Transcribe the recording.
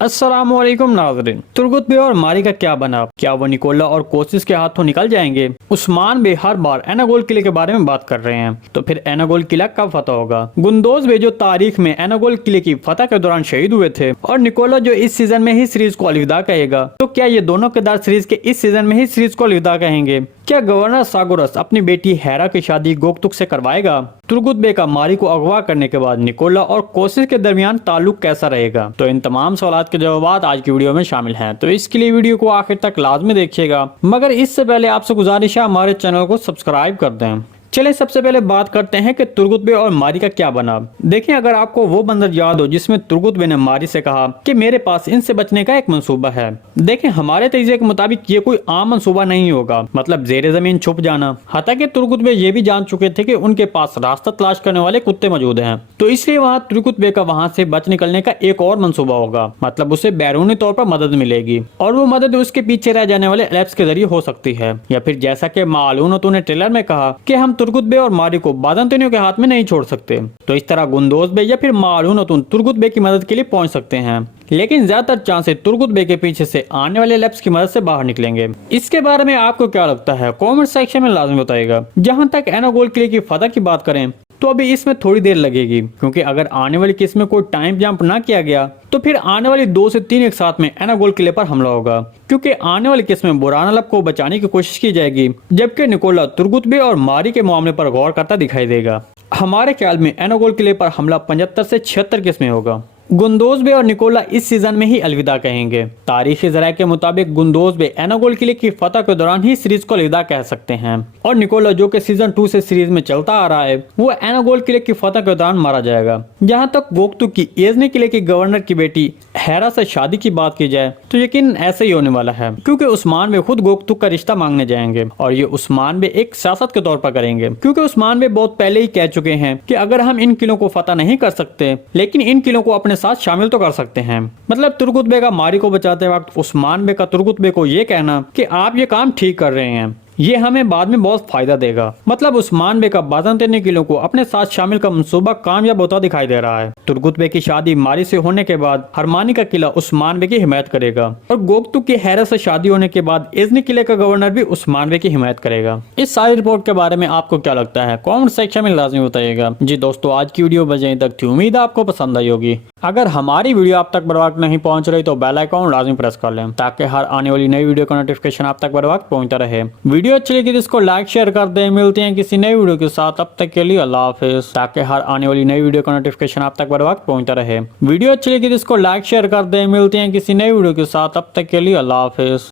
अस्सलामुअलैकुम नाज़रीन। तुर्गुत बे और मारी का क्या बना? क्या वो निकोला और कोशिश के हाथों निकल जाएंगे? उस्मान बे हर बार एनागोल किले के बारे में बात कर रहे हैं, तो फिर एनागोल किला कब फतह होगा? गुंदोज बे जो तारीख में एनागोल किले की फतह के दौरान शहीद हुए थे, और निकोला जो इस सीजन में ही सीरीज को अलविदा कहेगा, तो क्या ये दोनों किरदार सीरीज के इस सीजन में ही सीरीज को अलविदा कहेंगे? क्या गवर्नर सागोरस अपनी बेटी हेरा की शादी गोकतुक से करवाएगा? तुर्गुत बे का मारी को अगवा करने के बाद निकोला और कोशिश के दरमियान ताल्लुक कैसा रहेगा? तो इन तमाम सवालात के जवाब आज की वीडियो में शामिल हैं, तो इसके लिए वीडियो को आखिर तक लाजमी देखिएगा। मगर इससे पहले आपसे गुजारिश है हमारे चैनल को सब्सक्राइब कर दें। चलिए सबसे पहले बात करते हैं कि तुर्गुत बे और मारी का क्या बना। देखिए, अगर आपको वो मंजर याद हो जिसमें तुर्गुत बे ने मारी से कहा कि मेरे पास इनसे बचने का एक मंसूबा है। देखिए, हमारे तजीये के मुताबिक ये कोई आम मंसूबा नहीं होगा, मतलब जेर जमीन छुप जाना। हालांकि तुर्गुत बे ये भी जान चुके थे कि उनके पास रास्ता तलाश करने वाले कुत्ते मौजूद हैं, तो इसलिए वहाँ तुर्गुत बे का वहाँ से बच निकलने का एक और मंसूबा होगा। मतलब उसे बैरूनी तौर पर मदद मिलेगी, और वो मदद उसके पीछे रह जाने वाले एल्प्स के जरिए हो सकती है, या फिर जैसा कि मालूनतों ने ट्रेलर में कहा कि हम तुर्गुत बे और मारी को बादंतनियों के हाथ में नहीं छोड़ सकते। तो इस तरह गुंदोज बे या फिर मालूनतुन तुर्गुत बे की मदद के लिए पहुंच सकते हैं, लेकिन ज्यादातर चांसेस तुर्गुत बे के पीछे से आने वाले लैप्स की मदद से बाहर निकलेंगे। इसके बारे में आपको क्या लगता है? कमेंट सेक्शन में लाजमी बताइएगा। जहां तक एनागोल किले की फतह की बात करें, तो अभी इसमें थोड़ी देर लगेगी, क्योंकि अगर आने वाली किस्त में कोई टाइम जंप ना किया गया, तो फिर आने वाली 2 से 3 एक साथ में एनागोल किले पर हमला होगा, क्योंकि आने वाली किस्त में बुरानलब को बचाने की कोशिश की जाएगी, जबकि निकोला तुर्गुत बे और मारी के मामले पर गौर करता दिखाई देगा। हमारे ख्याल में एनागोल किले पर हमला 75 से 76 किस्त में होगा। गुंदोज बे और निकोला इस सीजन में ही अलविदा कहेंगे। तारीखी जराये के मुताबिक गुंदोज बे एनागोल किले की फतह के दौरान ही सीरीज को अलविदा कह सकते हैं, और निकोला जो कि सीजन 2 से सीरीज में चलता आ रहा है, वो एनागोल किले की फतह के दौरान मारा जाएगा। जहां तक गोकतुक की एजनी किले की गवर्नर की बेटी हेरा से शादी की बात की जाए, तो यकीन ऐसे ही होने वाला है, क्योंकि उस्मान बे खुद गोकतुक का रिश्ता मांगने जाएंगे, और ये उस्मान बे एक सियासत के तौर पर करेंगे, क्योंकि उस्मान बे बहुत पहले ही कह चुके हैं कि अगर हम इन किलों को फतह नहीं कर सकते, लेकिन इन किलों को अपने साथ शामिल तो कर सकते हैं। मतलब तुर्गुत बे का मारी को बचाते वक्त उस्मान बे का तुर्गुत बे को ये कहना कि आप ये काम ठीक कर रहे हैं, ये हमें बाद में बहुत फायदा देगा। मतलब उस्मान बे का बाज़ांतनी किलों को अपने साथ शामिल का मंसूबा कामयाब होता दिखाई दे रहा है। तुर्गुत बे की शादी मारी से होने के बाद हरमानी का किला उस्मान बे की हिमायत करेगा, और गोकतुक की हेरा से शादी होने के बाद एजनी किले का गवर्नर भी उस्मान बे की हिमायत करेगा। इस सारी रिपोर्ट के बारे में आपको क्या लगता है? कमेंट सेक्शन में लाजमी बताइएगा। जी दोस्तों, आज की वीडियो बस यहीं तक थी। उम्मीद है आपको पसंद आई होगी। अगर हमारी वीडियो आप तक बर वक्त नहीं पहुंच रही, तो बेल आइकॉन लाजमी प्रेस कर लें, ताकि हर आने वाली नई वीडियो का नोटिफिकेशन आप तक बर वक्त पहुंचता रहे। वीडियो अच्छी लगी तो इसको लाइक शेयर कर दें। मिलते हैं किसी नई वीडियो के साथ, तब तक के लिए अल्लाह हाफिज। ताकि हर आने वाली नई वीडियो का नोटिफिकेशन आप तक बर वक्त पहुंचता रहे। वीडियो अच्छी लगी तो इसको लाइक शेयर कर दें। मिलते हैं किसी नई वीडियो के साथ, तब तक के लिए अल्लाह हाफिज।